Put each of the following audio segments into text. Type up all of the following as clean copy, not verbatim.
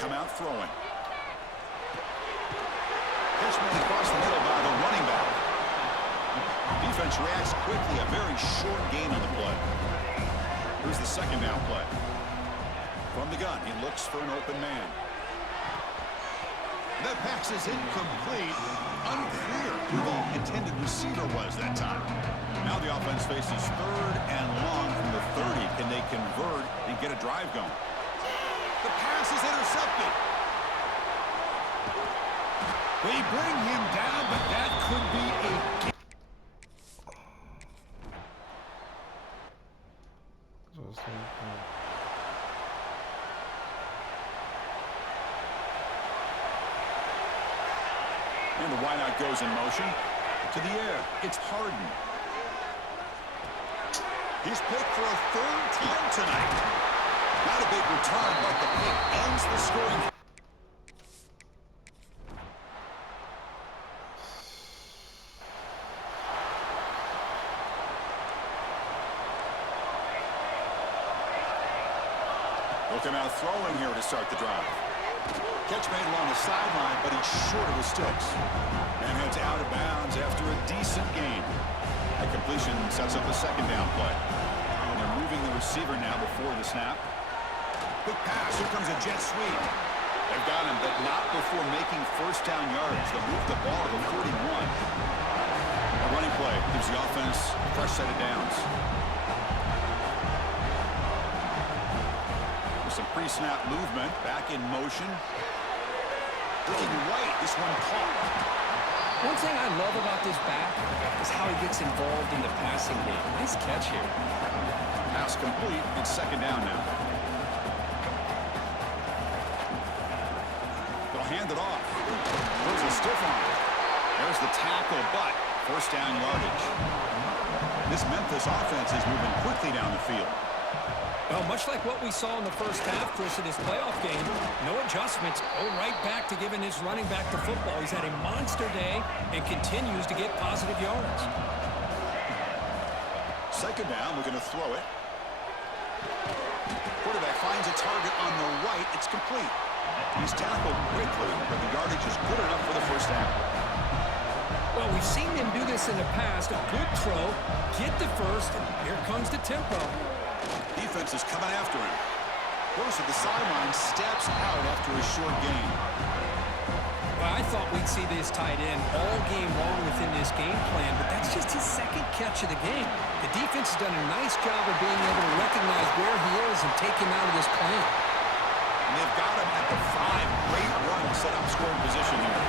come out throwing. Pitch made across the middle by the running back. Defense reacts quickly. A very short gain on the play. Here's the second down play. From the gun, he looks for an open man. The pass is incomplete. Unclear who the intended receiver was that time. Now the offense faces third and long from the 30. Can they convert and get a drive going? The pass is intercepted. They bring him down, but that could be a... And the wideout goes in motion. To the air. It's Harden. He's picked for a third time tonight. Not a big return, but the pick ends the scoring. They'll come out throwing here to start the drive. Catch made along the sideline, but he's short of the sticks. And heads out of bounds after a decent gain. That completion sets up a second down play. And they're moving the receiver now before the snap. Quick pass. Here comes a jet sweep. They've got him, but not before making first down yards. They'll move the ball to the 41. A running play gives the offense a fresh set of downs. With some pre-snap movement, back in motion. Looking right, this one caught. One thing I love about this back is how he gets involved in the passing game. Nice catch here. Pass complete. It's second down now. They'll hand it off. There's a stiff arm. There's the tackle, but first down yardage. This Memphis offense is moving quickly down the field. Well, much like what we saw in the first half, Chris, in this playoff game, no adjustments. Go right back to giving his running back the football. He's had a monster day and continues to get positive yards. Second down, we're going to throw it. Quarterback finds a target on the right. It's complete. He's tackled quickly, but the yardage is good enough for the first down. Well, we've seen him do this in the past. A good throw, get the first, and here comes the tempo. Defense is coming after him. Goes to the sideline, steps out after a short gain. Well, I thought we'd see this tight end all game long within this game plan, but that's just his second catch of the game. The defense has done a nice job of being able to recognize where he is and take him out of this plan. And they've got him at the 5. Great run to set up scoring position here.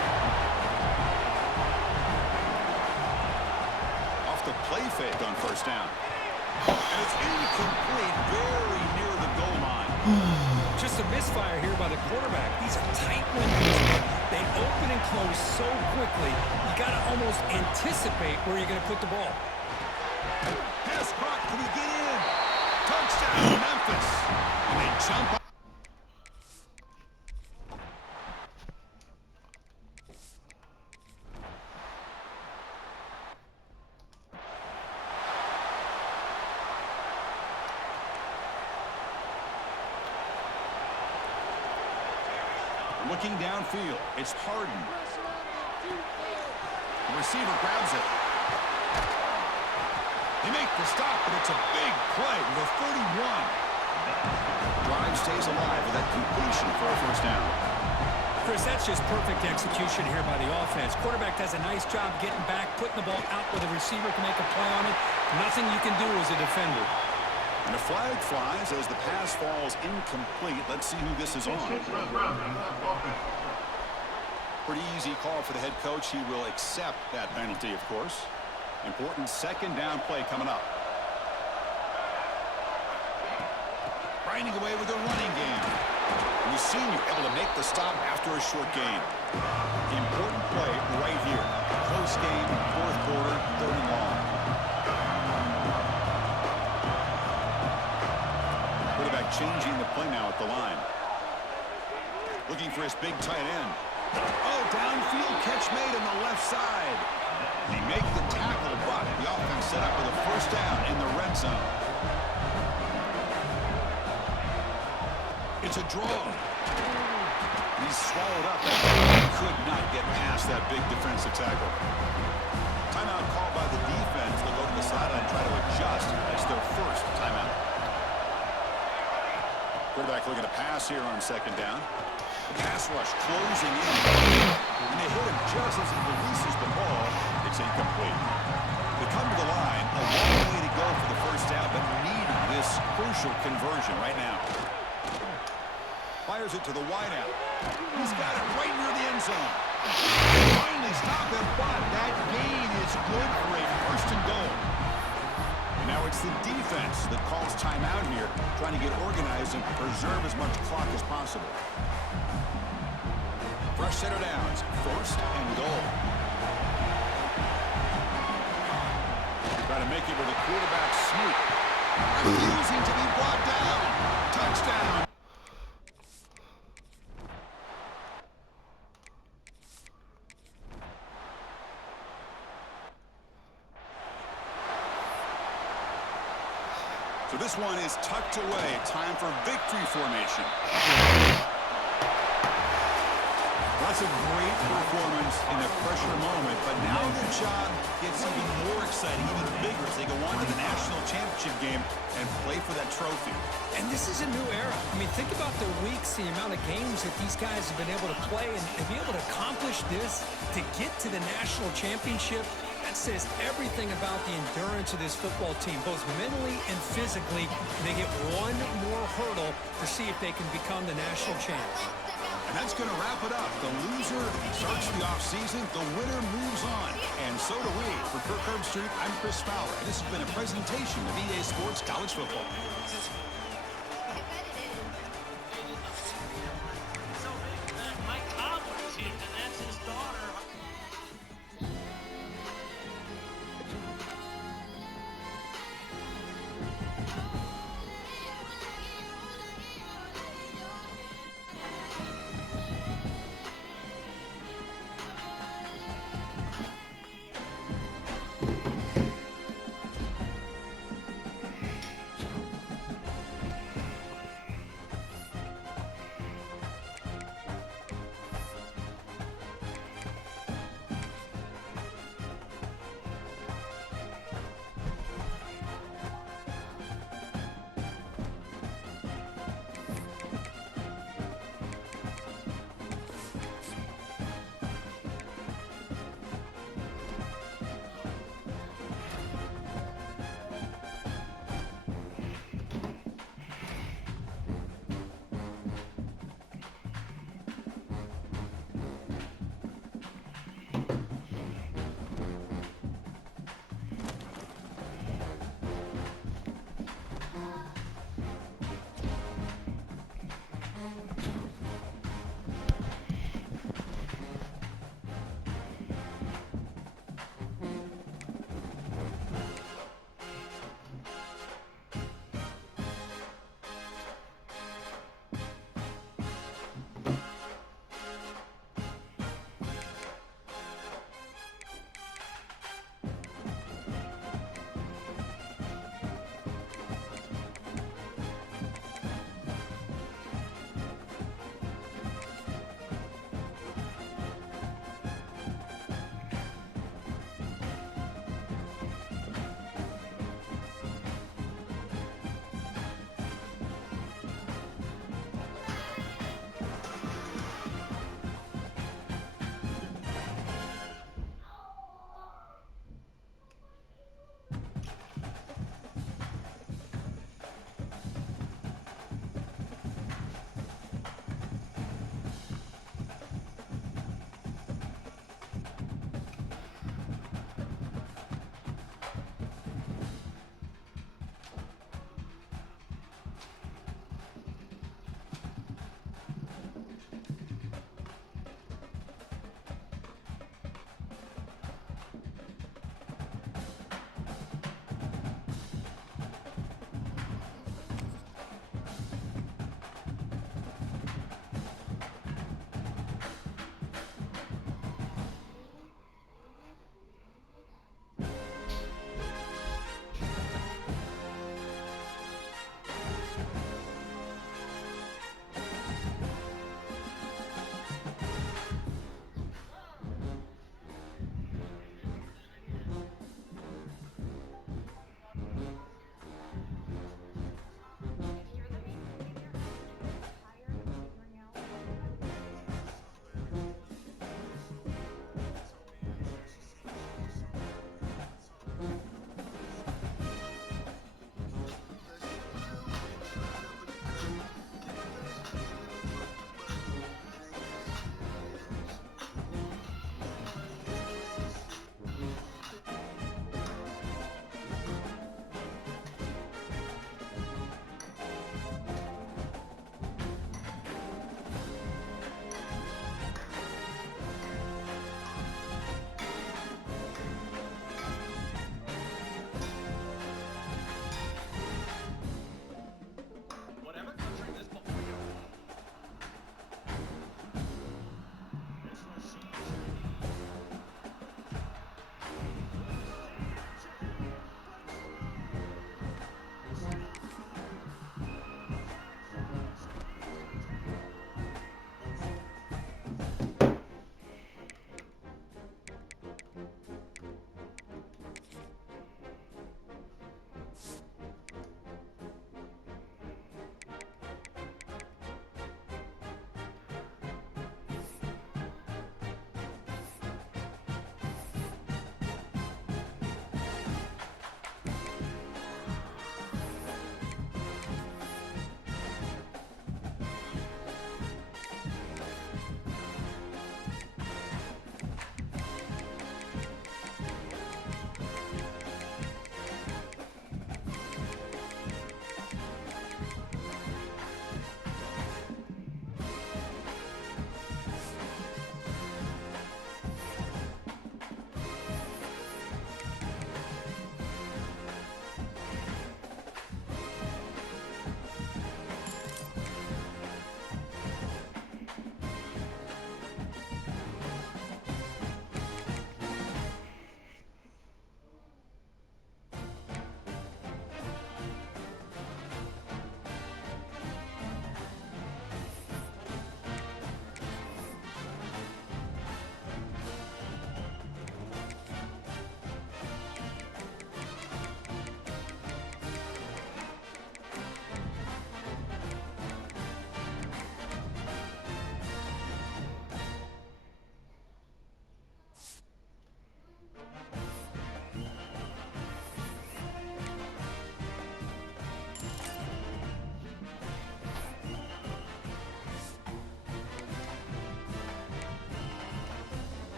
Off the play fake on first down. And it's incomplete, very near the goal line. Just a misfire here by the quarterback. These are tight windows. They open and close so quickly, you got to almost anticipate where you're going to put the ball. Pass caught, can he get in? Touchdown, Memphis. And they jump up. Looking downfield, it's Harden. The receiver grabs it. They make the stop, but it's a big play with a 31. Drive stays alive with that completion for a first down. Chris, that's just perfect execution here by the offense. Quarterback does a nice job getting back, putting the ball out where the receiver can make a play on it. Nothing you can do as a defender. And a flag flies as the pass falls incomplete. Let's see who this is on. Pretty easy call for the head coach. He will accept that penalty, of course. Important second down play coming up. Grinding away with a running game. And the senior able to make the stop after a short gain. Important play right here. Close game, fourth quarter, third and long. Changing the play now at the line. Looking for his big tight end. Oh, downfield catch made on the left side. They make the tackle, but the offense set up with a first down in the red zone. It's a draw. that big defensive tackle. Timeout called by the defense. They'll go to the sideline and try to adjust. That's their first timeout. Quarterback looking to pass here on second down. The pass rush closing in. And they hit him just as he releases the ball. It's incomplete. They come to the line. A long way to go for the first down, but needing this crucial conversion right now. Fires it to the wideout. He's got it right near the end zone. Finally stop him, but that gain is good for a first and goal. And now it's the defense that calls timeout here, trying to get organized and preserve as much clock as possible. Fresh set of downs, first and goal. Try to make it with a quarterback sneak. Refusing to be brought down. Touchdown. So this one is tucked away. Time for victory formation. That's a great performance in a pressure moment, but now the job gets even more exciting, even bigger as they go on to the national championship game and play for that trophy. And this is a new era. I mean, think about the weeks, the amount of games that these guys have been able to play and be able to accomplish this to get to the national championship. That says everything about the endurance of this football team, both mentally and physically. They get one more hurdle to see if they can become the national champs. And that's going to wrap it up. The loser starts the offseason. The winner moves on. And so do we. For Kirk Herbstreit, I'm Chris Fowler. And this has been a presentation of EA Sports College Football.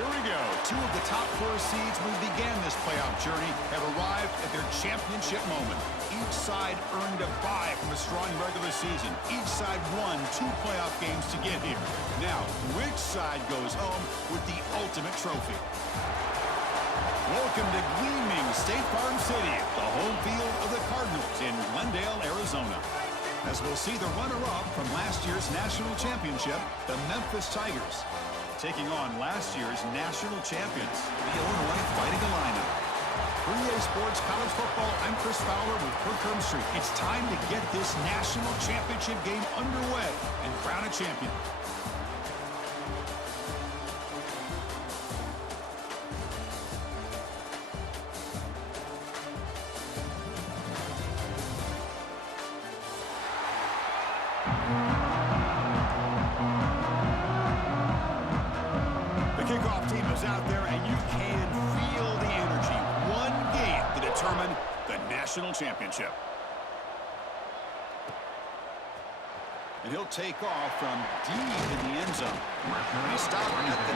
Here we go. Two of the top 4 seeds who began this playoff journey have arrived at their championship moment. Each side earned a bye from a strong regular season. Each side won 2 playoff games to get here. Now, which side goes home with the ultimate trophy? Welcome to gleaming State Farm City, the home field of the Cardinals in Glendale, Arizona. As we'll see the runner-up from last year's national championship, the Memphis Tigers, taking on last year's national champions, the Illinois Fighting Illini. For EA Sports College Football, I'm Chris Fowler with Kirk Herbstreit. It's time to get this national championship game underway and crown a champion. Kickoff team is out there, and you can feel the energy. One game to determine the national championship. And he'll take off from deep in the end zone. And he's stopping at the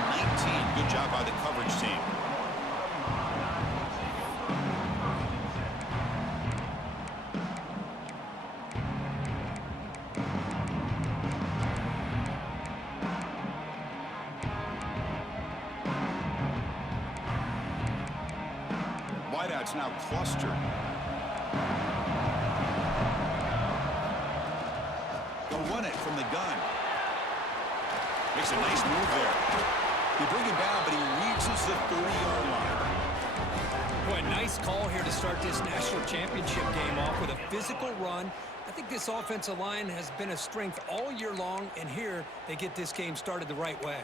19. Good job by the coverage team. Wideouts now clustered. They'll run it from the gun. Makes a nice move there. They bring him down, but he reaches the 30-yard line. Boy, nice call here to start this national championship game off with a physical run. I think this offensive line has been a strength all year long, and here they get this game started the right way.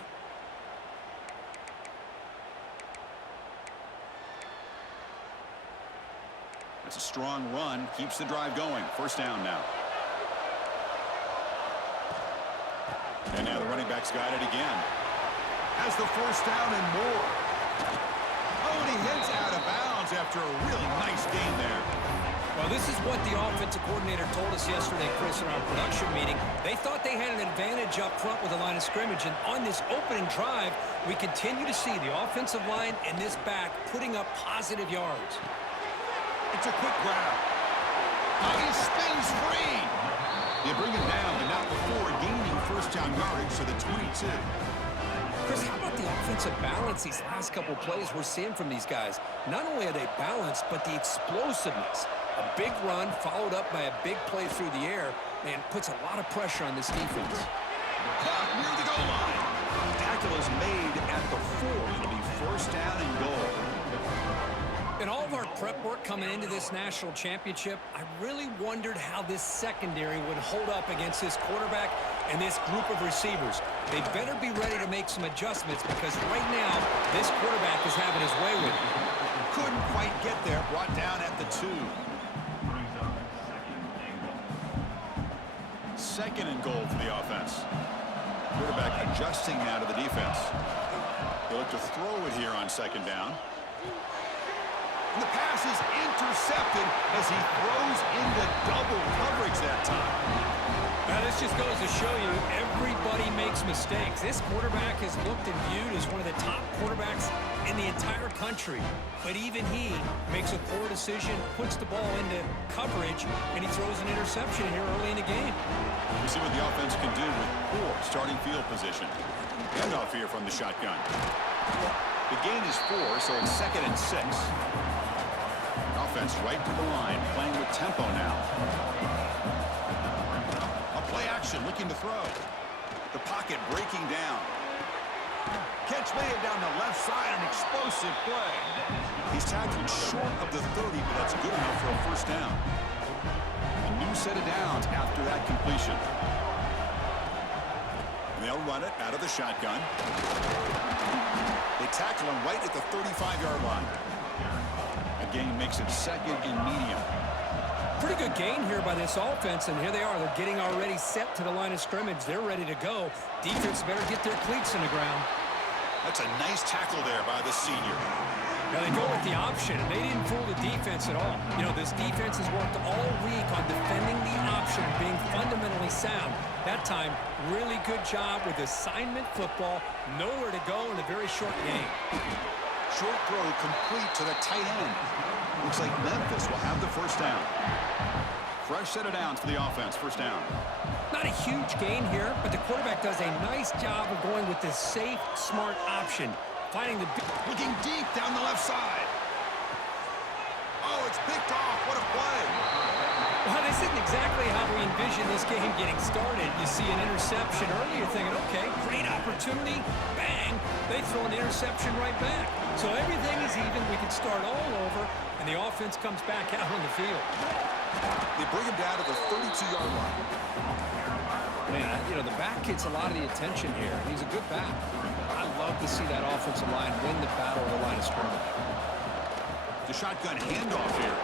It's a strong run, keeps the drive going. First down now. And now the running back's got it again. Has the first down and more. Oh, and he heads out of bounds after a really nice gain there. Well, this is what the offensive coordinator told us yesterday, Chris, in our production meeting. They thought they had an advantage up front with the line of scrimmage, and on this opening drive, we continue to see the offensive line and this back putting up positive yards. It's a quick grab. Oh, he spins free. They bring him down, but not before gaining first down yardage to the 22. Chris, how about the offensive balance these last couple plays we're seeing from these guys? Not only are they balanced, but the explosiveness. A big run followed up by a big play through the air, man, puts a lot of pressure on this defense. Caught near the goal line. Tackle is made at the 4. It'll be first down and goal. In all of our prep work coming into this national championship, I really wondered how this secondary would hold up against this quarterback and this group of receivers. They better be ready to make some adjustments because right now, this quarterback is having his way with it. Couldn't quite get there, brought down at the 2. Second and goal for the offense. Quarterback adjusting now to the defense. They'll look to throw it here on second down. And the pass is intercepted as he throws into double coverage that time. Now, this just goes to show you everybody makes mistakes. This quarterback is looked and viewed as one of the top quarterbacks in the entire country. But even he makes a poor decision, puts the ball into coverage, and he throws an interception here early in the game. We'll see what the offense can do with poor starting field position. Handoff here from the shotgun. The gain is 4, so it's second and 6. Offense right to the line, playing with tempo now. A play action, looking to throw. The pocket breaking down. Catch made down the left side, an explosive play. He's tackled short of the 30, but that's good enough for a first down. A new set of downs after that completion. And they'll run it out of the shotgun. They tackle him right at the 35-yard line. Gain makes it second and medium. Pretty good gain here by this offense, and here they are. They're getting already set to the line of scrimmage. They're ready to go. Defense better get their cleats in the ground. That's a nice tackle there by the senior. Now they go with the option, and they didn't fool the defense at all. You know, this defense has worked all week on defending the option, being fundamentally sound. That time, really good job with assignment football. Nowhere to go in a very short game. Short throw complete to the tight end. Looks like Memphis will have the first down. Fresh set of downs for the offense. First down. Not a huge gain here, but the quarterback does a nice job of going with this safe, smart option. Finding the... Looking deep down the left side. Oh, it's picked off. What a play. Well, this isn't exactly how we envisioned this game getting started. You see an interception early, you're thinking, okay, great opportunity. Bang. They throw an interception right back. So everything is even. We can start all over, and the offense comes back out on the field. They bring him down to the 32-yard line. Man, you know, the back gets a lot of the attention here. He's a good back. I love to see that offensive line win the battle of the line of scrimmage. The shotgun handoff here.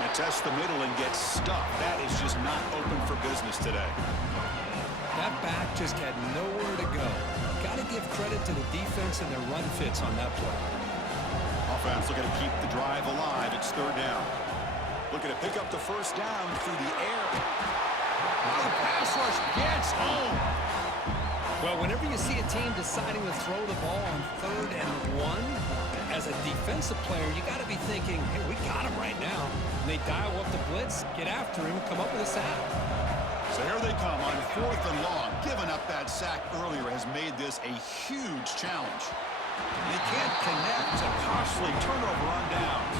And tests the middle and gets stuck. That is just not open for business today. That back just had nowhere to go. Got to give credit to the defense and their run fits on that play. Offense looking to keep the drive alive. It's third down. Looking to pick up the first down through the air. Now the pass rush gets home. Well, whenever you see a team deciding to throw the ball on 3rd and 1, as a defensive player, you got to be thinking, hey, we got him right now. And they dial up the blitz, get after him, come up with a sack. So here they come on 4th and long. Giving up that sack earlier has made this a huge challenge. They can't connect. A costly turnover on downs.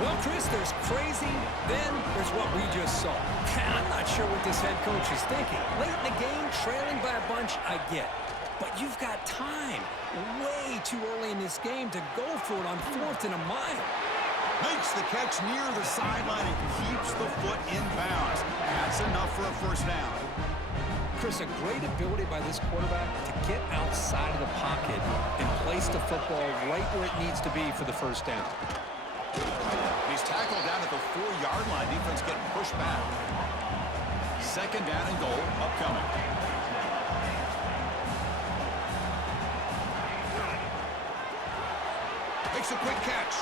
Well, Chris, there's crazy, then there's what we just saw. I'm not sure what this head coach is thinking. Late in the game, trailing by a bunch, I get. But you've got time. Way too early in this game to go for it on 4th and a mile. Makes the catch near the sideline and keeps the foot in bounds. That's enough for a first down. Chris, a great ability by this quarterback to get outside of the pocket and place the football right where it needs to be for the first down. He's tackled down at the 4-yard line. Defense getting pushed back. Second down and goal upcoming. Makes a quick catch.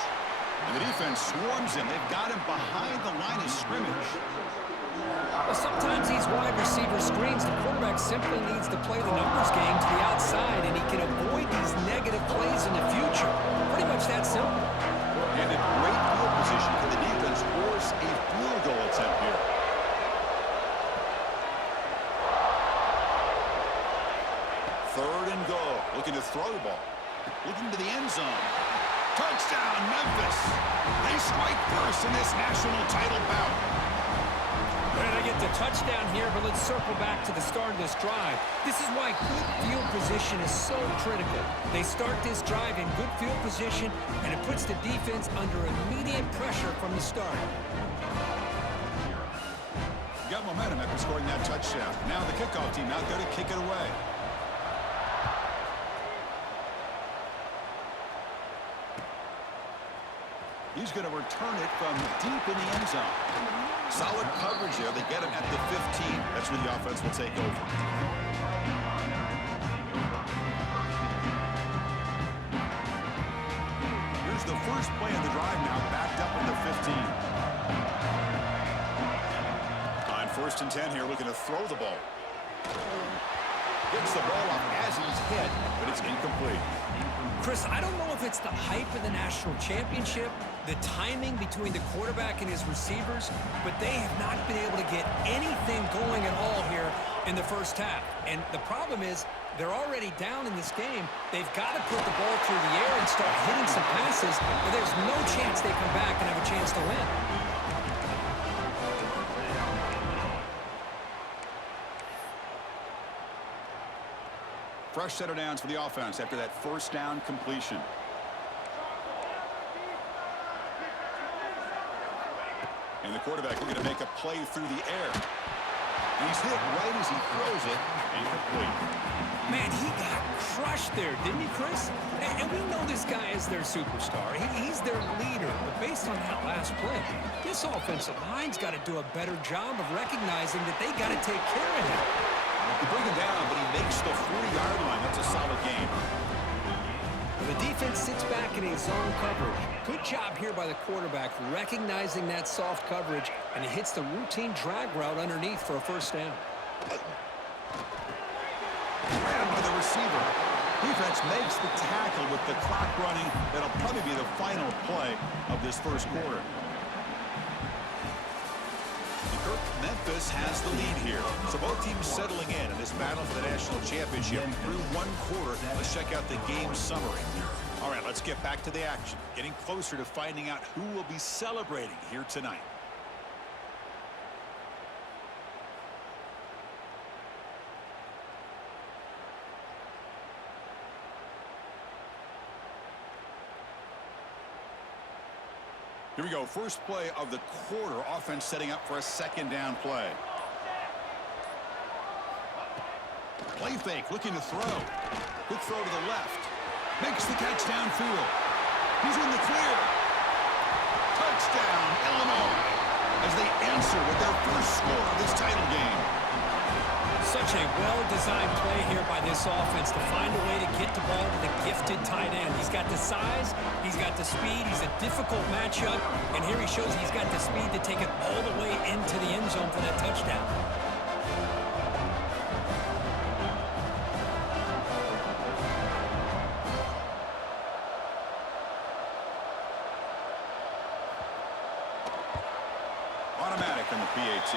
And the defense swarms him. They've got him behind the line of scrimmage. Well, sometimes these wide receiver screens, the quarterback simply needs to play the numbers game to the outside, and he can avoid these negative plays in the future. Pretty much that simple. And a great field position for the defense. Force a field goal attempt here. Third and goal. Looking to throw the ball. Looking to the end zone. Touchdown, Memphis. They strike first in this national title bout. And I get the touchdown here, but let's circle back to the start of this drive. This is why good field position is so critical. They start this drive in good field position, and it puts the defense under immediate pressure from the start. Got momentum after scoring that touchdown. Now the kickoff team out there to kick it away. He's going to return it from deep in the end zone. Solid coverage there. They get him at the 15. That's where the offense will take over. Here's the first play of the drive now, backed up at the 15. On 1st and 10 here, looking to throw the ball. Gets the ball off as he's hit, but it's incomplete. Chris, I don't know if it's the hype of the national championship, the timing between the quarterback and his receivers, but they have not been able to get anything going at all here in the first half. And the problem is they're already down in this game. They've got to put the ball through the air and start hitting some passes, or there's no chance they come back and have a chance to win. Fresh set of downs for the offense after that first down completion. And the quarterback looking to make a play through the air. He's hit right as he throws it. Incomplete. Man, he got crushed there, didn't he, Chris? And we know this guy is their superstar. He's their leader. But based on that last play, this offensive line's got to do a better job of recognizing that they got to take care of him. They bring him down, but he makes the 40-yard line. That's a solid game. The defense sits back in a zone coverage. Good job here by the quarterback, recognizing that soft coverage, and he hits the routine drag route underneath for a first down. Ran by the receiver. Defense makes the tackle with the clock running. That'll probably be the final play of this first quarter. Memphis has the lead here. So both teams settling in this battle for the national championship through one quarter. Let's check out the game summary. All right, let's get back to the action. Getting closer to finding out who will be celebrating here tonight. Here we go. First play of the quarter. Offense setting up for a second down play. Play fake, looking to throw. Quick throw to the left. Makes the catch downfield. He's in the clear. Touchdown, Illinois, as they answer with their first score of this title game. Such a well-designed play here by this offense to find a way to get the ball to the gifted tight end. He's got the size, he's got the speed, he's a difficult matchup, and here he shows he's got the speed to take it all the way into the end zone for that touchdown. Automatic on the PAT.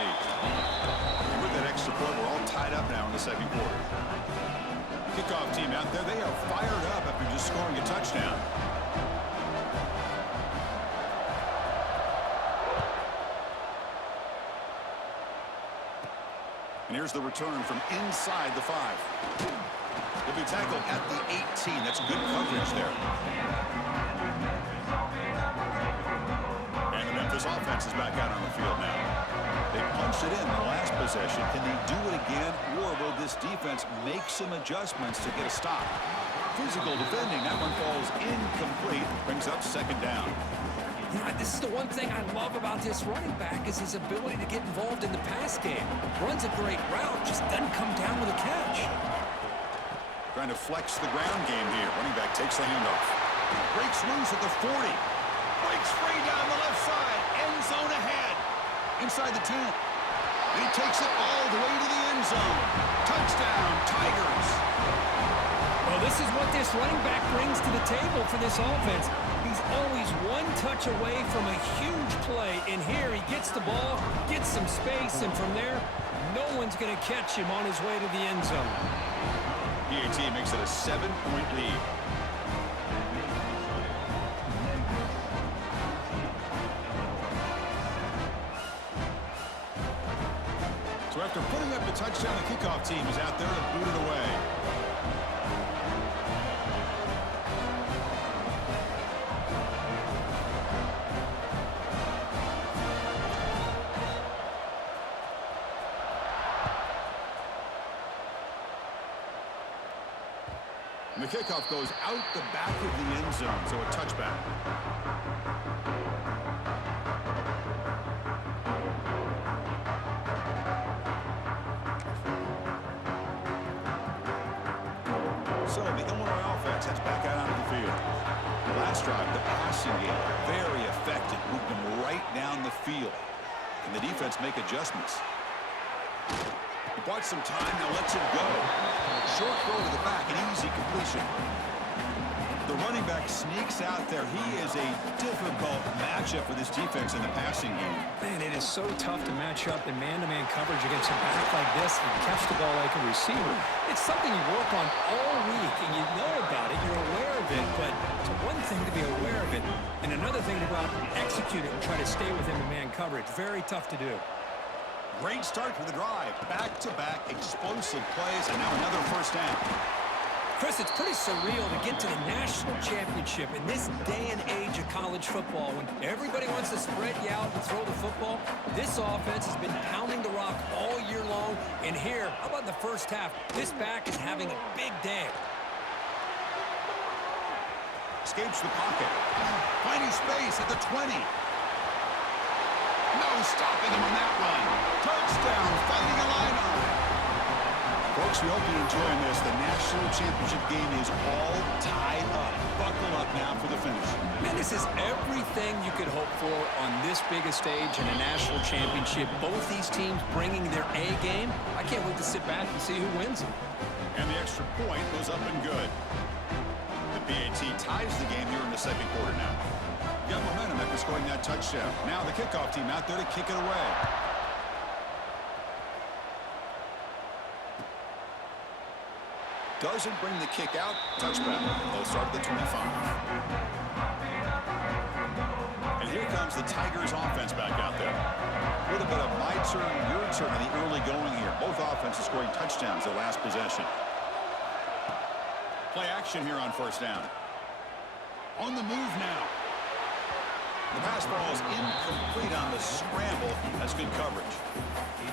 With that extra point, we're all tied up now in the second quarter. Kickoff team out there, they are fired up after just scoring a touchdown. And here's the return from inside the 5. He'll be tackled at the 18. That's good coverage there. And the Memphis offense is back out on the field now. They punched it in the last possession. Can they do it again, or will this defense make some adjustments to get a stop? Physical defending. That one falls incomplete. Brings up second down. Yeah, this is the one thing I love about this running back is his ability to get involved in the pass game. Runs a great route, just doesn't come down with a catch. Trying to flex the ground game here. Running back takes the handoff. Breaks loose at the 40. Breaks free down the left side. End zone ahead. Inside the 10. He takes it all the way to the end zone. Touchdown, Tigers. Well, this is what this running back brings to the table for this offense. He's always one touch away from a huge play. And here he gets the ball, gets some space, and from there, no one's going to catch him on his way to the end zone. PAT makes it a 7-point lead. So after putting up a touchdown, the kickoff team is out there to boot it away. And the kickoff goes out the back of the end zone, so a touchback. So the Illinois offense heads back out onto the field. The last drive, the passing game, very effective. Moved them right down the field. Can the defense make adjustments? He bought some time, now lets it go. Short throw to the back, an easy completion. The running back sneaks out there. He is a difficult matchup for this defense in the passing game. Man, it is so tough to match up in man-to-man coverage against a back like this and catch the ball like a receiver. It's something you work on all week, and you know about it. You're aware of it, but it's one thing to be aware of it, and another thing to go out and execute it and try to stay within the man coverage. Very tough to do. Great start to the drive. Back-to-back explosive plays, and now another first down. Chris, it's pretty surreal to get to the national championship in this day and age of college football when everybody wants to spread you out and throw the football. This offense has been pounding the rock all year long, and here, how about the first half? This back is having a big day. Escapes the pocket. Finding space at the 20. No stopping him on that run. Touchdown, fighting Illini. Folks, we hope you're enjoying this. The national championship game is all tied up. Buckle up now for the finish. Man, this is everything you could hope for on this big a stage in a national championship. Both these teams bringing their A game. I can't wait to sit back and see who wins it. And the extra point goes up and good. The BAT ties the game here in the second quarter now. Got momentum after scoring that touchdown. Now the kickoff team out there to kick it away. Doesn't bring the kick out. Touchback. They'll start at the 25. And here comes the Tigers offense back out there. A little bit of my turn, your turn in the early going here. Both offenses scoring touchdowns their last possession. Play action here on first down. On the move now. The pass ball is incomplete on the scramble. That's good coverage.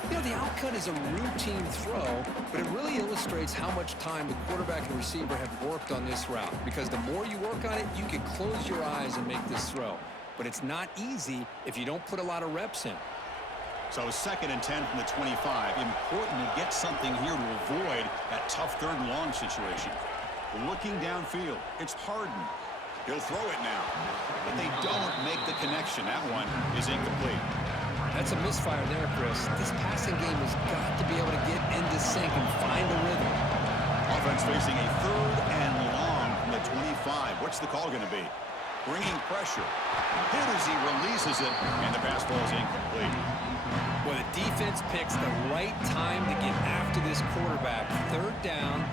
You know, the outcut is a routine throw, but it really illustrates how much time the quarterback and receiver have worked on this route. Because the more you work on it, you can close your eyes and make this throw. But it's not easy if you don't put a lot of reps in. So 2nd and 10 from the 25. Important to get something here to avoid that tough 3rd and long situation. Looking downfield. It's Harden. He'll throw it now. But they don't make the connection. That one is incomplete. That's a misfire there, Chris. This passing game has got to be able to get into sync and find a rhythm. Offense facing a 3rd and long from the 25. What's the call going to be? Bringing pressure. Hit as he releases it, and the pass ball is incomplete. Well, the defense picks the right time to get after this quarterback. 3rd down,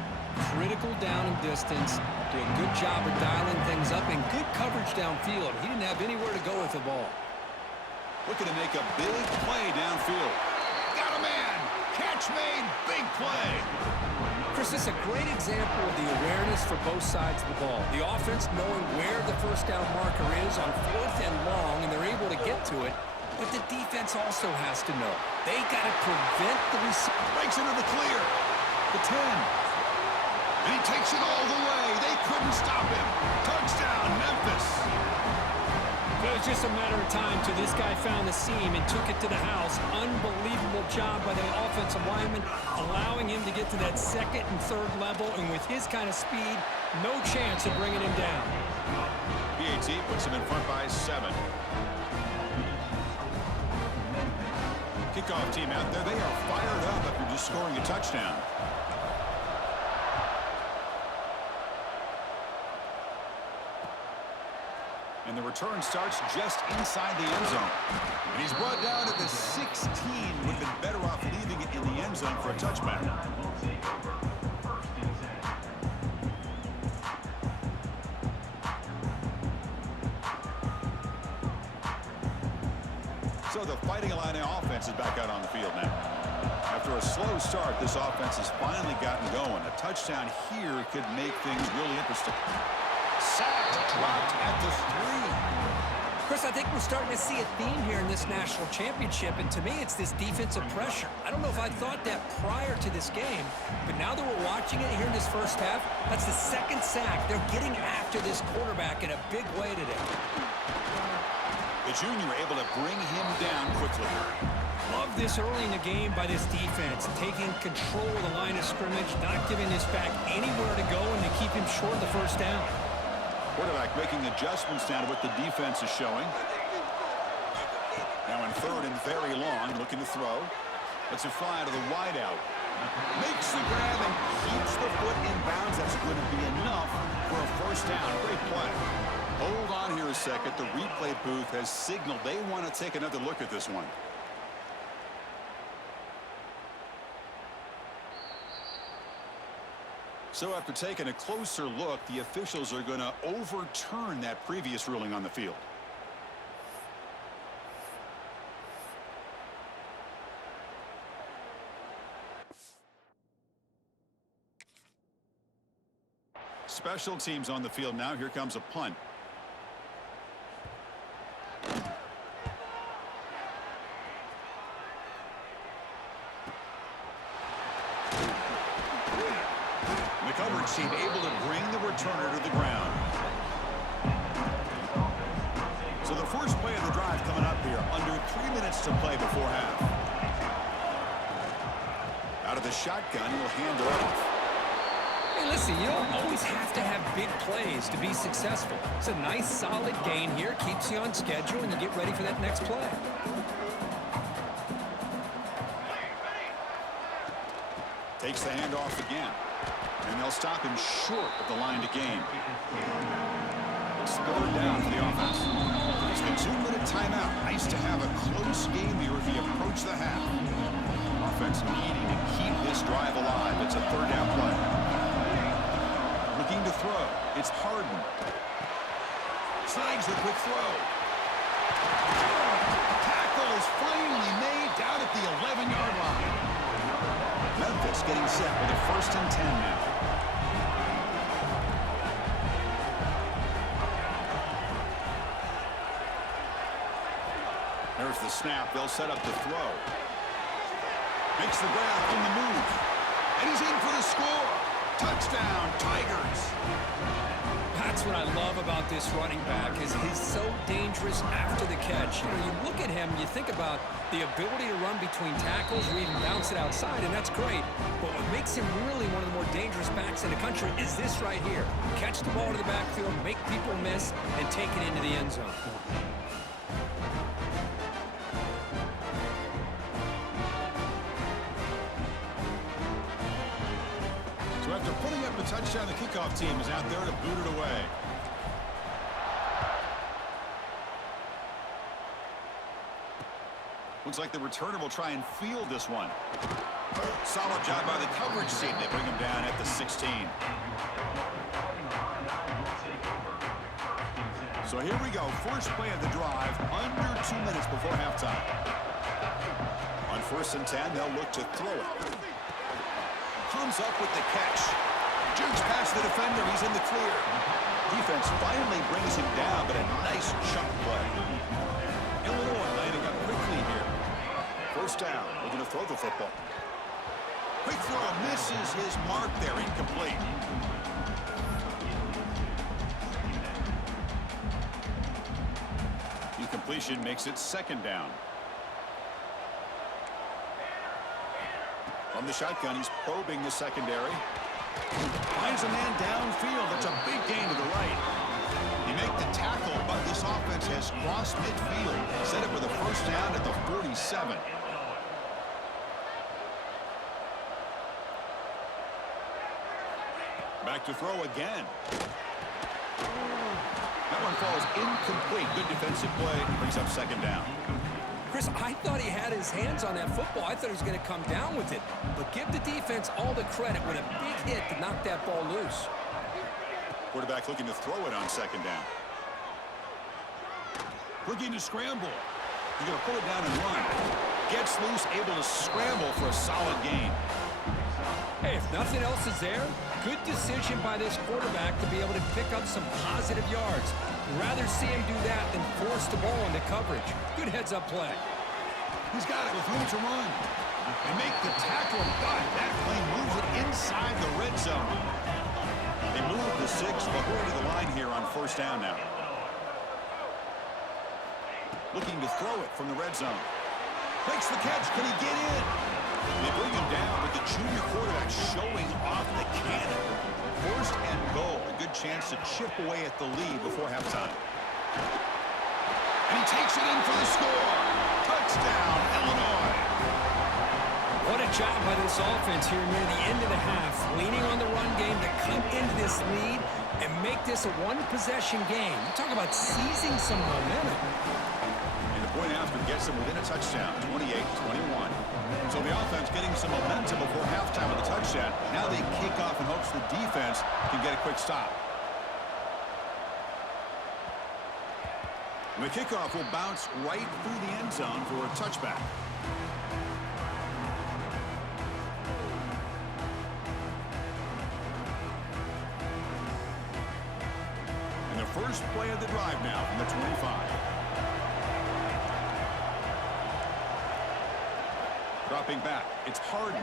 critical down and distance. Do a good job of dialing things up and good coverage downfield. He didn't have anywhere to go with the ball. Looking to make a big play downfield. Got a man. Catch made. Big play. Chris, this is a great example of the awareness for both sides of the ball. The offense knowing where the first down marker is on 4th and long, and they're able to get to it. But the defense also has to know. They got to prevent the receiver. Breaks into the clear. The 10. And he takes it all the way. They couldn't stop him. Touchdown, Memphis. It was just a matter of time till this guy found the seam and took it to the house. Unbelievable job by the offensive lineman, allowing him to get to that 2nd and 3rd level, and with his kind of speed, no chance of bringing him down. BAT puts him in front by 7. Kickoff team out there. They are fired up after just scoring a touchdown. And the return starts just inside the end zone. And he's brought down at the 16. Would have been better off leaving it in the end zone for a touchback. So the Fighting Illini offense is back out on the field now. After a slow start, this offense has finally gotten going. A touchdown here could make things really interesting. Sacked, dropped at the 3. Chris, I think we're starting to see a theme here in this national championship, and to me, it's this defensive pressure. I don't know if I thought that prior to this game, but now that we're watching it here in this first half, that's the 2nd sack. They're getting after this quarterback in a big way today. The junior able to bring him down quickly. Love this early in the game by this defense, taking control of the line of scrimmage, not giving this back anywhere to go, and to keep him short of the first down. Quarterback making adjustments now to what the defense is showing. Now in 3rd and very long, looking to throw. Let's it fly to the wideout. Makes the grab and keeps the foot in bounds. That's going to be enough for a first down. Great play. Hold on here a second. The replay booth has signaled they want to take another look at this one. So after taking a closer look, the officials are going to overturn that previous ruling on the field. Special teams on the field now. Here comes a punt. The coverage team able to bring the returner to the ground. So the first play of the drive coming up here. Under 3 minutes to play before half. Out Out of the shotgun, he'll hand it off. Hey, listen, you don't always have to have big plays to be successful. It's a nice, solid gain here. Keeps you on schedule, and you get ready for that next play. Takes the handoff again. And they'll stop him short of the line to gain. Third down for the offense. It's the 2-minute timeout. Nice to have a close game here as we approach the half. Offense needing to keep this drive alive. It's a third down play. Looking to throw. It's Harden. Snags the quick throw. Tackle is finally made down at the 11-yard line. Memphis getting set with a 1st and 10 now. There's the snap. They'll set up the throw. Makes the grab on the move. And he's in for the score. Touchdown, Tigers. That's what I love about this running back is he's so dangerous after the catch. You know, you look at him, you think about the ability to run between tackles or even bounce it outside, and that's great. But what makes him really one of the more dangerous backs in the country is this right here. Catch the ball to the backfield, make people miss, and take it into the end zone. So after putting up a touchdown, the kickoff team is out there to boot it away. Looks like the returner will try and field this one. Solid job by the coverage team. They bring him down at the 16. So here we go. First play of the drive, under 2 minutes before halftime. On 1st and 10, they'll look to throw it. Comes up with the catch. Jukes past the defender. He's in the clear. Defense finally brings him down, but a nice chunk play. Illinois lining up quickly here. 1st down. Looking to throw the football. Quick throw misses his mark there. Incomplete. Incompletion makes it 2nd down. From the shotgun, he's probing the secondary. Finds a man downfield. That's a big gain to the right. He make the tackle, but this offense has crossed midfield. Set up with a 1st down at the 47. Back to throw again. That one falls incomplete. Good defensive play. Brings up 2nd down. Chris, I thought he had his hands on that football. I thought he was going to come down with it. But give the defense all the credit with a big hit to knock that ball loose. Quarterback looking to throw it on 2nd down. Looking to scramble. He's going to pull it down and run. Gets loose, able to scramble for a solid gain. Hey, if nothing else is there, good decision by this quarterback to be able to pick up some positive yards. Rather see him do that than force the ball into coverage. Good heads-up play. He's got it with room to run. They make the tackle, but that play moves it inside the red zone. They move the 6, but we're to the line here on 1st down now. Looking to throw it from the red zone. Makes the catch. Can he get in? They bring him down, but the junior quarterback showing off the cannon. 1st and goal. A good chance to chip away at the lead before halftime. And he takes it in for the score. Touchdown, Illinois. What a job by this offense here near the end of the half. Leaning on the run game to cut into this lead and make this a one-possession game. You talk about seizing some momentum. And the point after gets them within a touchdown, 28-21. So the offense getting some momentum before halftime with the touchdown. Now they kick off in hopes the defense can get a quick stop. And the kickoff will bounce right through the end zone for a touchback. And the first play of the drive now from the 25. Dropping back, it's Harden.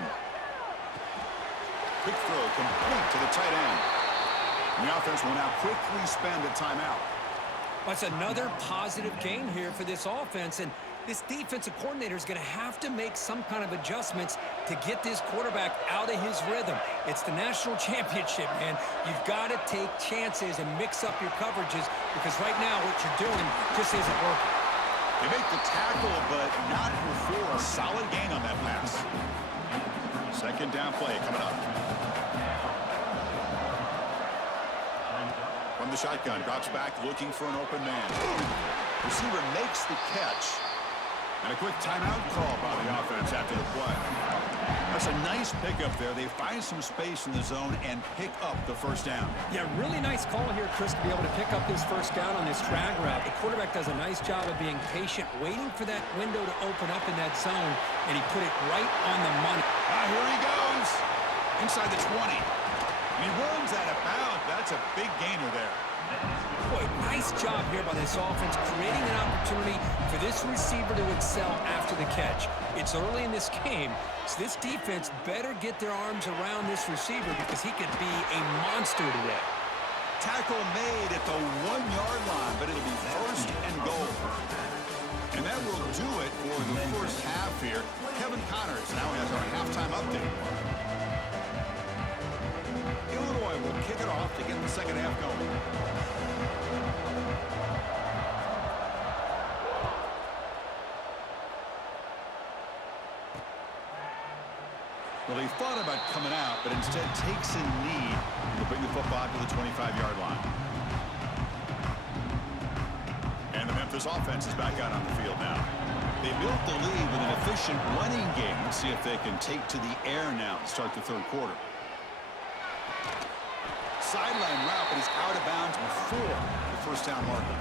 Quick throw complete to the tight end. And the offense will now quickly spend a timeout. That's another positive game here for this offense, and this defensive coordinator is going to have to make some kind of adjustments to get this quarterback out of his rhythm. It's the national championship, man. You've got to take chances and mix up your coverages because right now what you're doing just isn't working. They make the tackle, but not before a solid gain on that pass. Second down play coming up. From the shotgun, drops back looking for an open man. Receiver makes the catch. And a quick timeout call by the offense after the play. That's a nice pickup there. They find some space in the zone and pick up the first down. Yeah, really nice call here, Chris, to be able to pick up this first down on this drag route. The quarterback does a nice job of being patient, waiting for that window to open up in that zone, and he put it right on the money. Here he goes. Inside the 20. And he runs out of bounds. That's a big gainer there. Boy, nice job here by this offense, creating an opportunity for this receiver to excel after the catch. It's early in this game, so this defense better get their arms around this receiver because he could be a monster today. Tackle made at the 1-yard line, but it'll be first and goal. And that will do it for the first half here. Kevin Connors now has our halftime update. Illinois will kick it off to get the second half going. Well, he thought about coming out, but instead takes a knee to bring the football to the 25-yard line. And the Memphis offense is back out on the field now. They built the lead with an efficient running game. Let's see if they can take to the air now and start the third quarter. Sideline route, but he's out of bounds before the first down marker.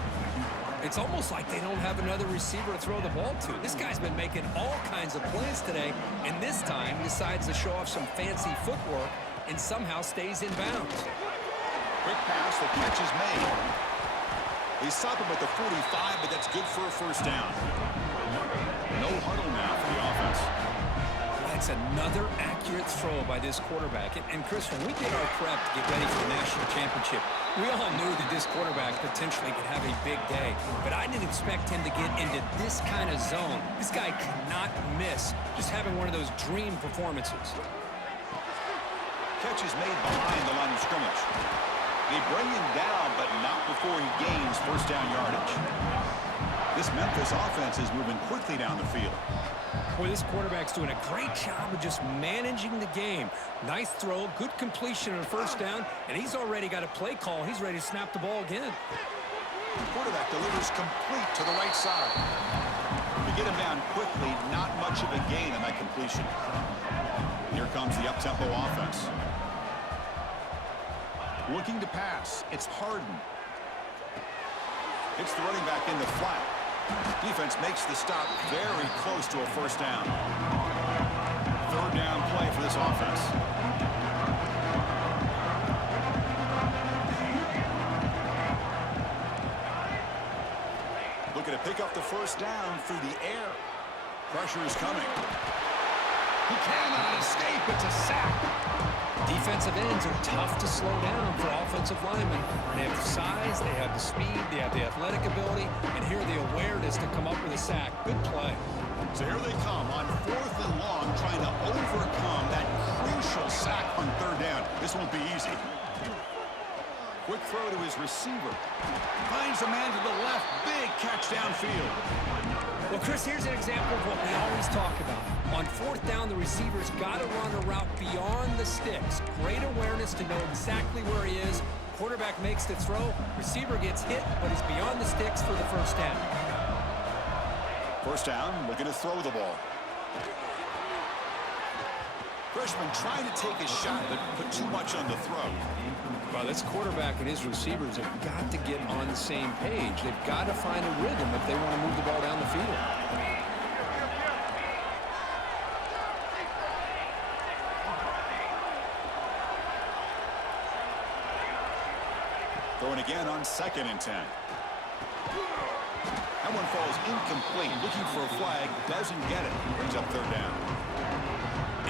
It's almost like they don't have another receiver to throw the ball to. This guy's been making all kinds of plays today, and this time he decides to show off some fancy footwork and somehow stays in bounds. Quick pass, the catch is made. They stop him at the 45, but that's good for a first down. No huddle now for the offense. That's another accurate throw by this quarterback. And Chris, when we did our prep to get ready for the national championship, we all knew that this quarterback potentially could have a big day. But I didn't expect him to get into this kind of zone. This guy cannot miss, just having one of those dream performances. Catch is made behind the line of scrimmage. They bring him down, but not before he gains first down yardage. This Memphis offense is moving quickly down the field. Boy, this quarterback's doing a great job of just managing the game. Nice throw, good completion on a first down, and he's already got a play call. He's ready to snap the ball again. The quarterback delivers complete to the right side. To get him down quickly, not much of a gain on that completion. Here comes the up-tempo offense. Looking to pass. It's Harden. Hits the running back in the flat. Defense makes the stop very close to a first down. Third down play for this offense. Looking to pick up the first down through the air. Pressure is coming. He cannot escape. It's a sack. Defensive ends are tough to slow down for offensive linemen. They have the size, they have the speed, they have the athletic ability, and here the awareness to come up with a sack. Good play. So here they come on 4th and long, trying to overcome that crucial sack on third down. This won't be easy. Quick throw to his receiver. Finds a man to the left. Big catch downfield. Well, Chris, here's an example of what we always talk about. On 4th down, the receiver's got to run a route beyond the sticks. Great awareness to know exactly where he is. Quarterback makes the throw. Receiver gets hit, but he's beyond the sticks for the first down. First down, looking to throw the ball. Freshman trying to take a shot, but put too much on the throw. Well, this quarterback and his receivers have got to get on the same page. They've got to find a rhythm if they want to move the ball down the field. Throwing again on 2nd and 10. That one falls incomplete. Looking for a flag, doesn't get it. Brings up third down.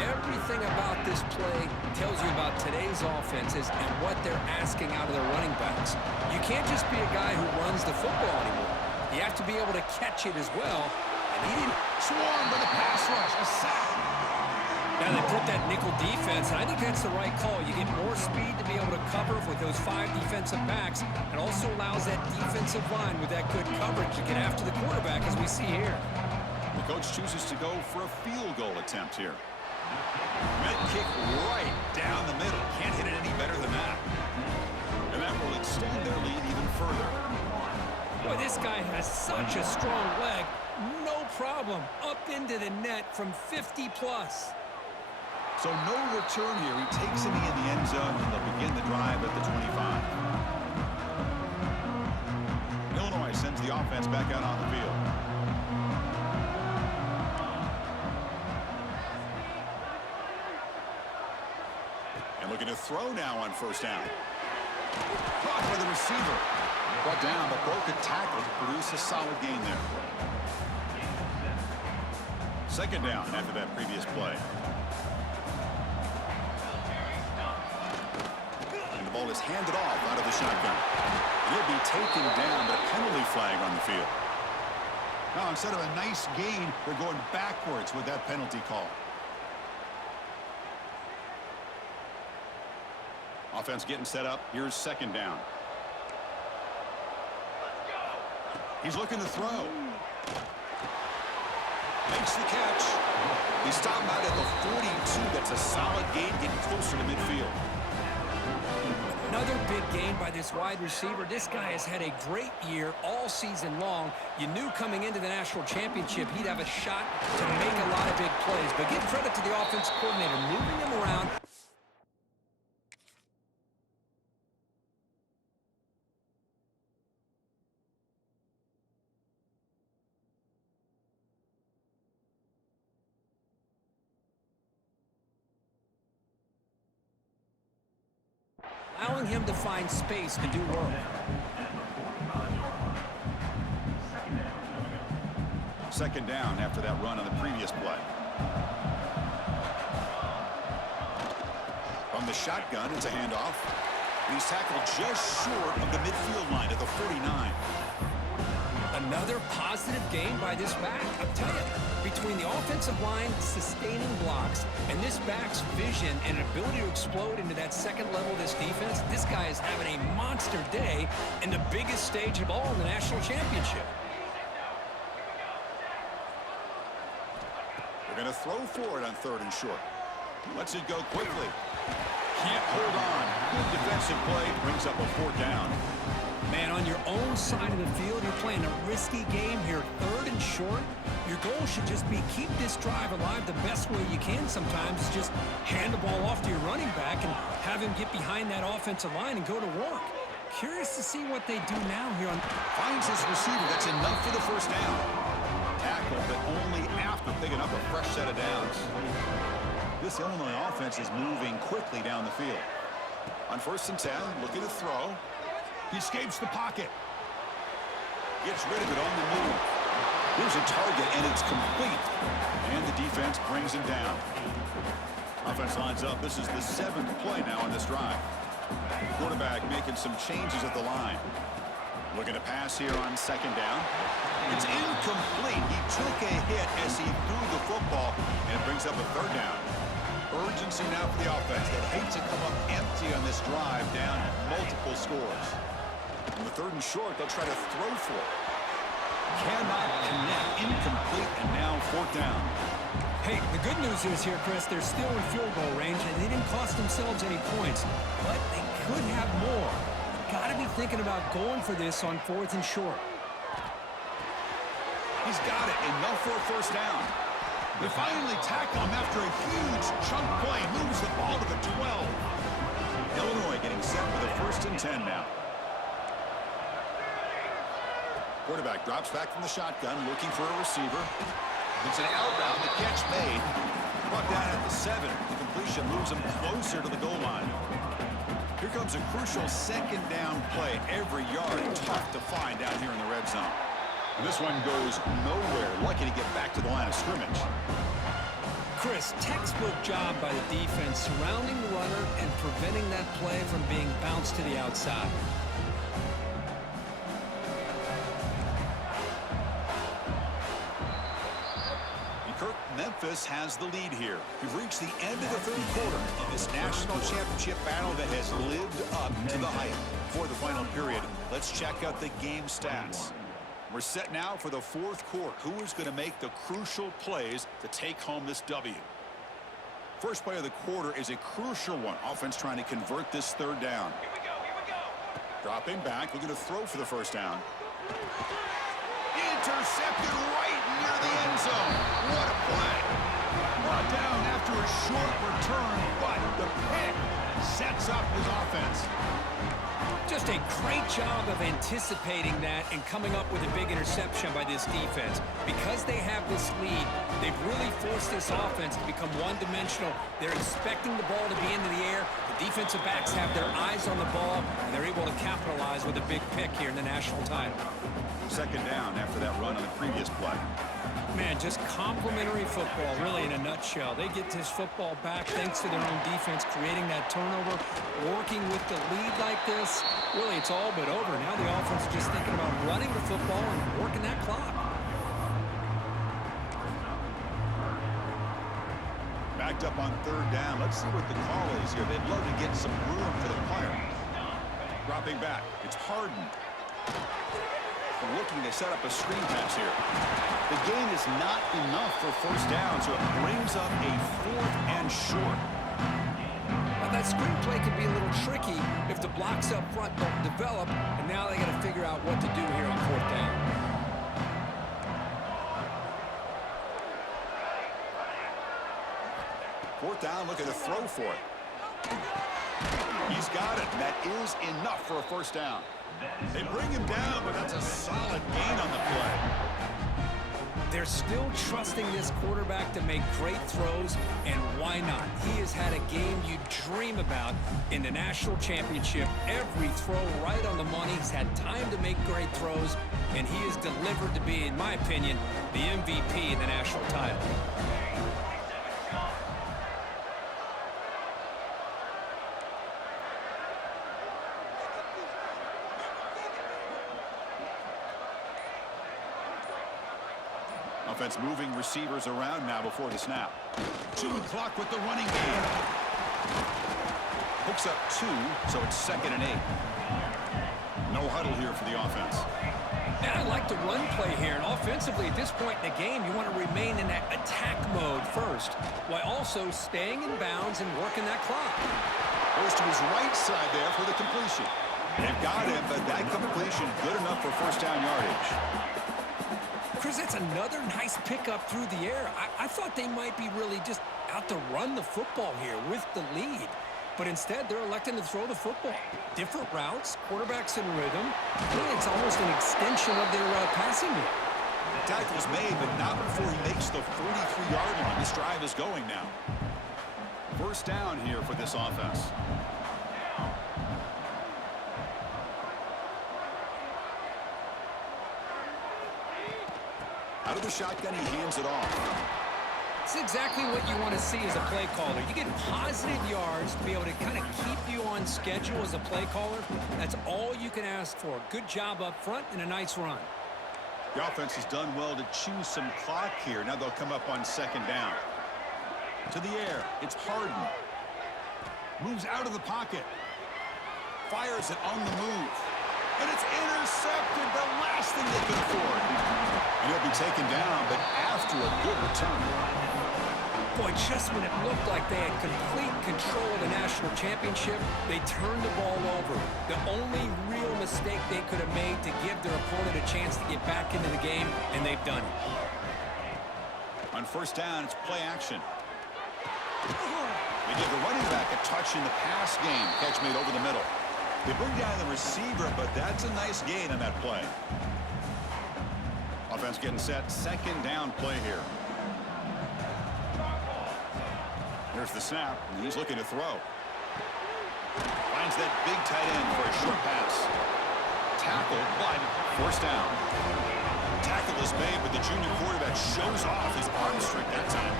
Everything about this play tells you about today's offenses and what they're asking out of their running backs. You can't just be a guy who runs the football anymore. You have to be able to catch it as well. And he didn't Swarmed by the pass rush. A sack. Now they put that nickel defense, and I think that's the right call. You get more speed to be able to cover with those 5 defensive backs. It also allows that defensive line with that good coverage to get after the quarterback, as we see here. The coach chooses to go for a field goal attempt here. That kick right down the middle. Can't hit it any better than that. And that will extend their lead even further. Boy, this guy has such a strong leg. No problem. Up into the net from 50 plus. So no return here. He takes it in the end zone, and they'll begin the drive at the 25. Illinois sends the offense back out on the field. And looking to throw now on first down. Caught by the receiver. Brought down, but broke a tackle to produce a solid gain there. Second down after that previous play. And the ball is handed off out of the shotgun. And it'll be taken down, but a penalty flag on the field. Now, instead of a nice gain, they're going backwards with that penalty call. Offense getting set up. Here's second down. He's looking to throw. Makes the catch. He's stopped out at the 42. That's a solid gain, getting closer to midfield. Another big gain by this wide receiver. This guy has had a great year all season long. You knew coming into the national championship he'd have a shot to make a lot of big plays. But give credit to the offensive coordinator, moving him around. Allowing him to find space to do work. Second down after that run on the previous play. From the shotgun, it's a handoff. He's tackled just short of the midfield line at the 49. Another positive gain by this back. I'm telling you, between the offensive line sustaining blocks and this back's vision and ability to explode into that second level of this defense, this guy is having a monster day in the biggest stage of all in the national championship. They're going to throw for it on third and short. Lets it go quickly. Can't hold on. Good defensive play. Brings up a fourth down. Man, on your own side of the field, you're playing a risky game here, third and short. Your goal should just be keep this drive alive the best way you can sometimes. Is just hand the ball off to your running back and have him get behind that offensive line and go to work. Curious to see what they do now here. Finds his receiver. That's enough for the first down. Tackle, but only after picking up a fresh set of downs. This Illinois offense is moving quickly down the field. On first and 10, looking to throw. He escapes the pocket. Gets rid of it on the move. Here's a target, and it's complete. And the defense brings him down. Offense lines up. This is the 7th play now on this drive. Quarterback making some changes at the line. Looking to pass here on second down. It's incomplete. He took a hit as he threw the football, and it brings up a third down. Urgency now for the offense. They'd hate to come up empty on this drive, down multiple scores. On the third and short, they'll try to throw for it. Cannot connect. Incomplete, and now fourth down. Hey, the good news is here, Chris, they're still in field goal range, and they didn't cost themselves any points. But they could have more. Got to be thinking about going for this on fourth and short. He's got it. Enough for a first down. They finally tackle him after a huge chunk play. Moves the ball to the 12. Illinois getting set for the first and 10 now. Quarterback drops back from the shotgun, looking for a receiver. It's an outbound. The catch made. Brought down at the 7. The completion moves him closer to the goal line. Here comes a crucial second down play. Every yard tough to find down here in the red zone. And this one goes nowhere. Lucky to get back to the line of scrimmage. Chris, textbook job by the defense surrounding the runner and preventing that play from being bounced to the outside. Kirk, Memphis has the lead here. We've reached the end of the third quarter of this national championship battle that has lived up to the hype. For the final period, let's check out the game stats. We're set now for the fourth quarter. Who is going to make the crucial plays to take home this W? First play of the quarter is a crucial one. Offense trying to convert this third down. Here we go. Dropping back, looking to throw for the first down. Intercepted right near the end zone. What a play. Brought down after a short return, but the pick sets up his offense. Just a great job of anticipating that and coming up with a big interception by this defense. Because they have this lead, they've really forced this offense to become one-dimensional. They're expecting the ball to be into the air. The defensive backs have their eyes on the ball, and they're able to capitalize with a big pick here in the national title. Second down after that run on the previous play. Man, just complimentary football, really, in a nutshell. They get this football back thanks to their own defense, creating that turnover, working with the lead like this. Really, it's all but over. Now the offense is just thinking about running the football and working that clock. Backed up on third down. Let's see what the call is here. They'd love to get some room for the punter. Dropping back. It's Harden. Looking to set up a screen pass here. The gain is not enough for first down, so it brings up a fourth and short. Now that screen play can be a little tricky if the blocks up front don't develop, and now they got to figure out what to do here on fourth down. Fourth down, looking to throw for it. He's got it. That is enough for a first down. They bring him down, but that's a solid gain on the play. They're still trusting this quarterback to make great throws, and why not? He has had a game you dream about in the national championship. Every throw right on the money. He's had time to make great throws, and he is delivered to be, in my opinion, the MVP in the national title. Offense moving receivers around now before the snap. Chewing clock with the running game. Picks up 2, so it's 2nd and 8. No huddle here for the offense. And I like the run play here. And offensively, at this point in the game, you want to remain in that attack mode first, while also staying in bounds and working that clock. Goes to his right side there for the completion. They've got him, but that completion good enough for first down yardage. Chris, that's another nice pickup through the air. I thought they might be really just out to run the football here with the lead. But instead, they're electing to throw the football. Different routes, quarterbacks in rhythm. Really, it's almost an extension of their passing game. Tackle's made, but not before he makes the 43-yard line. This drive is going now. First down here for this offense. Out of the shotgun, he hands it off. It's exactly what you want to see as a play caller. You get positive yards to be able to kind of keep you on schedule as a play caller. That's all you can ask for. Good job up front and a nice run. The offense has done well to chew some clock here. Now they'll come up on second down. To the air. It's Harden. Moves out of the pocket. Fires it on the move. And it's intercepted. The last thing they could afford. And he'll be taken down, but after a good return. Boy, just when it looked like they had complete control of the national championship, they turned the ball over. The only real mistake they could have made to give their opponent a chance to get back into the game, and they've done it. On first down, it's play action. They give the running back a touch in the pass game. Catch made over the middle. They bring down the receiver, but that's a nice gain on that play. Offense getting set. Second down play here. Here's the snap, and he's looking to throw. Finds that big tight end for a short pass. Tackle, but first down. Tackle is made, but the junior quarterback shows off his arm strength that time.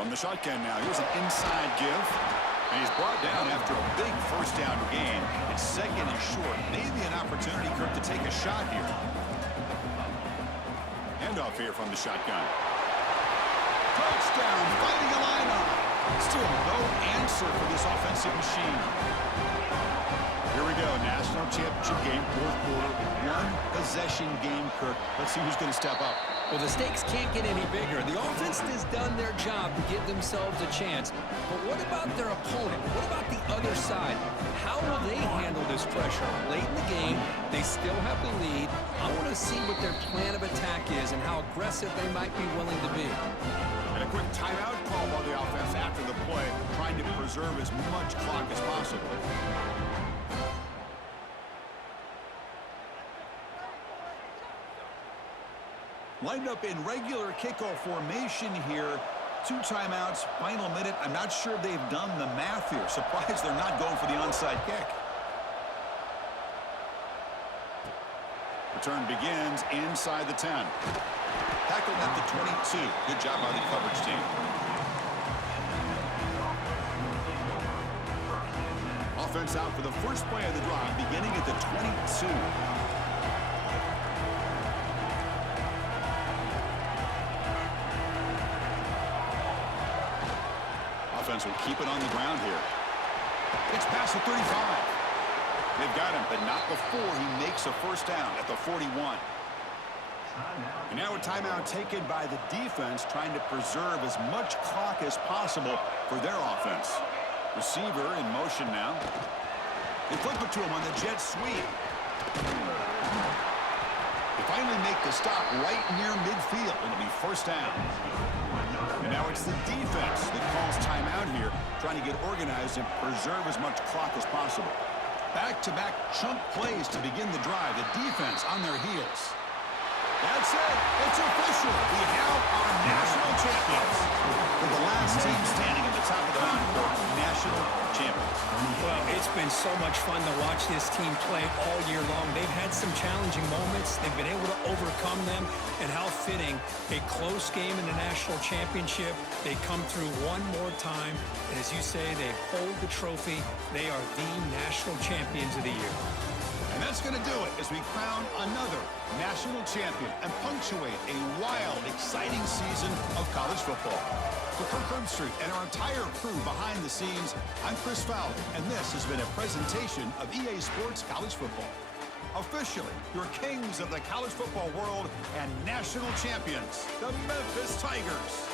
From the shotgun now, here's an inside give. And he's brought down after a big first down gain. It's second and short. Maybe an opportunity, Kirk, to take a shot here. Handoff here from the shotgun. Touchdown, fighting Illini. Still no answer for this offensive machine. Here we go, national championship game, fourth quarter. One possession game, Kirk. Let's see who's going to step up. Well, the stakes can't get any bigger. The offense has done their job to give themselves a chance. But what about their opponent? What about the other side? How will they handle this pressure? Late in the game, they still have the lead. I want to see what their plan of attack is and how aggressive they might be willing to be. And a quick timeout call by the offense after the play, trying to preserve as much clock as possible. Lined up in regular kickoff formation here. 2 timeouts, final minute. I'm not sure they've done the math here. Surprised they're not going for the onside kick. Return begins inside the 10. Tackled at the 22. Good job by the coverage team. Offense out for the first play of the drive, beginning at the 22. Offense will keep it on the ground here. It's past the 35. They've got him, but not before he makes a first down at the 41. And now a timeout taken by the defense, trying to preserve as much clock as possible for their offense. Receiver in motion now. They flip it to him on the jet sweep. They finally make the stop right near midfield. It'll be first down. And now it's the defense that calls timeout here, trying to get organized and preserve as much clock as possible. Back-to-back chunk plays to begin the drive. The defense on their heels. That's it. It's official. We have our national champions. We're the last team standing at the top of the mountain court, national champions. Well, it's been so much fun to watch this team play all year long. They've had some challenging moments. They've been able to overcome them. And how fitting, a close game in the national championship. They come through one more time. And as you say, they hold the trophy. They are the national champions of the year. And that's going to do it as we crown another national champion and punctuate a wild, exciting season of college football. For Kirk Herbstreit and our entire crew behind the scenes, I'm Chris Fowler, and this has been a presentation of EA Sports College Football. Officially, your kings of the college football world and national champions, the Memphis Tigers.